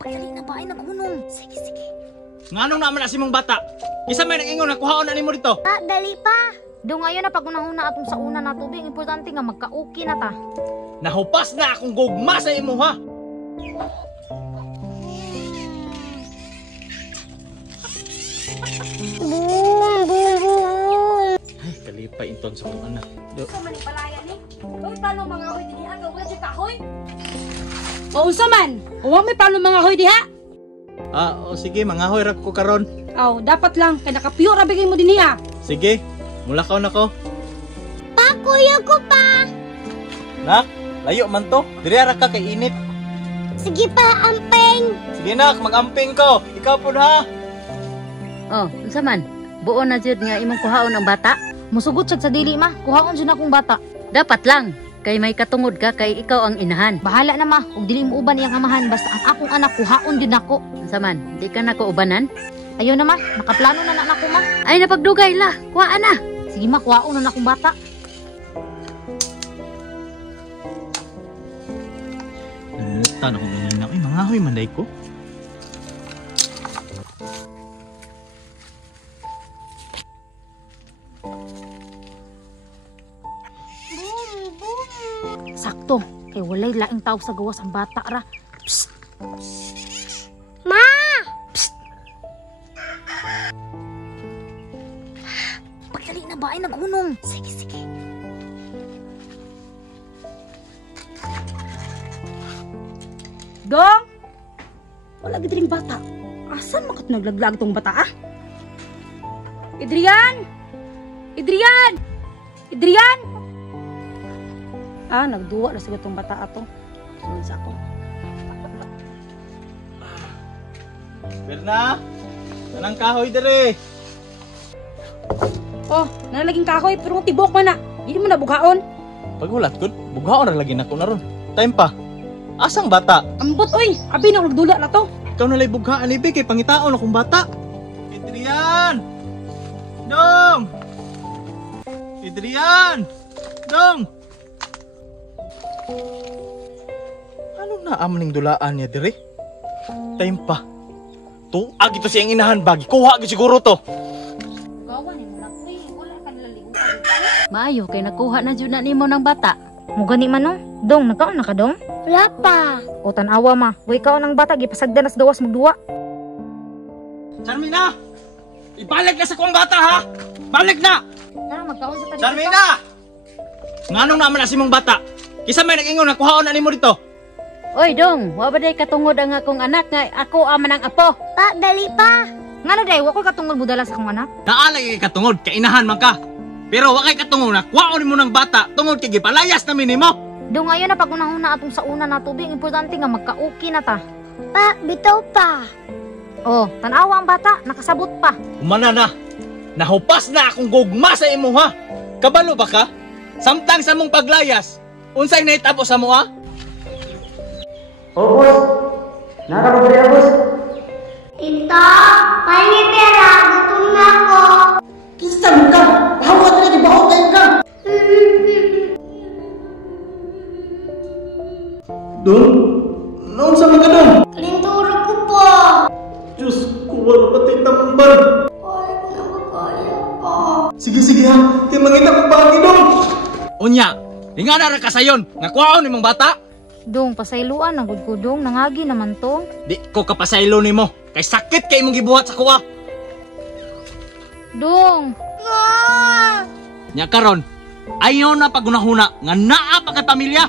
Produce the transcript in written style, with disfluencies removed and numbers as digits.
Pagdali na ba ay naghunong? Sige, sige. Nganong naman na si mong bata? Isa may nag-ingon na kuhaon na nimo dito. Dali pa. Do ngayon na pag-unahuna atong sa una na tubig, importante nga magka-okay na ta. Nahupas na akong gugma sa imo ha. Boom, boom, boom. Ay, kalipay inton sa kong anak. Sa manipalaya ni. Hoy, paano mga hoy diha nga wala si kahoy? O unsa man? Uwa may paano mga hoy diha? O sige, mangahoy ra ko karon. Aw, dapat lang kay naka-pure ra bigay mo dinhiya. Sige, mulakaw na ko. Kuya ko pa. Nak, layo man to. Diri ra ka kay init. Sige pa, ampeng. Sige nak, mag-amping ko. Ikaw pud ha. Oh, unsa man? Buo na jud nga imong kuhaon ang bata? Musugot siya sa dili ma. Kuhaon siya na akong bata. Dapat lang. Kay may katungod ka kay ikaw ang inahan. Bahala na ma. Ug dili mo uban iyang amahan. Basta ang akong anak kuhaon din ako. Unsa man? Di ka nako ubanan? Ayaw na ma. Nakaplano na na ako ma. Ay napagdugay la. Kuhaan na. Sige ma, kuhaon na akong bata. Tanong ko ganyan na. Ay, mangahoy manday ko. Sakto. Kay walay laing tao sa gawas ang bata ra. Psst. Ma! Psst. Pagdali na ba ay naghunong? Sige, sige. Dong! Wala gid ring bata. Asan makat naglaglag tong bata ah? Adrian! Adrian! Adrian! Ah, nagduwa na siguro tong bata ato. Sunod sa ako. Berna, tanang kahoy dere. Oh, nalaging kahoy pero tibok man na. Dili mo na bughaon. Paghulat ko, bughaon ra lagi nako na ron. Time pa. Asang bata? Ambot oy, abi na nagdula na to. Ikaw na lay bughaan ibe kay pangitaon akong bata. Adrian! Dong! Adrian! Dong! Ano na amning dulaan niya dire? Time pa. Tuag ito siyang inahan bagi. Kuha gyud siguro to. Gawan ni mo na kuy. Wala ka nalaligo. Maayo kay nakuha na jud na nimo ng bata. Mo gani man no? Dong, nakaon na ka dong? Wala pa. O tanawa ma. Way kaon ang bata gipasagdan nas gawas magduwa. Charmina! Ibalik na sa kuwang bata ha! Balik na! Tara magkaon sa tabi. Charmina! Nganong naman na si mong bata? Kisa may nag-ingon na kuhaon na nimo dito. Oy dong, wa ba day katungod ang akong anak nga ako aman ang apo? Pa, dali pa. Ngano day, wa ko katungod mo dala sa akong anak? Naalay kay katungod, kainahan man ka. Pero wa kay katungod na kuhaon mo ng bata tungod kay gipalayas na minimo. Do ngayon na pag-unahon na atong sa una na tubig, importante nga magka-okay na ta. Pa, bitaw pa. Oh, tanawa ang bata, nakasabot pa. Umana na. Nahupas na akong gugma sa imo ha. Kabalo ba ka? Samtang sa mong paglayas, unsay nahitabo sa mo ha? Oh, boss. Nara mo diri, boss. Tita, pahingi pera, gutom na ako. Kisa mo ka? Hawat na di ba kayo ka? Dong? Noon sa mga dong? Kalinturo ko po. Diyos ko, wala pati tambal. Ay, ko na makaya pa. Sige, sige ha. Kaya mangita ko pagi dong. Unya, nga na kasayon. Nga kuhaon ni mong bata. Dong, pasayluan, nagudkudong, nangagi naman to. Di ko kapasaylo ni mo. Kay sakit kay mong gibuhat sa kuha. Dong. Nya karon, ayaw na pagunahuna nga naa pa kay pamilya.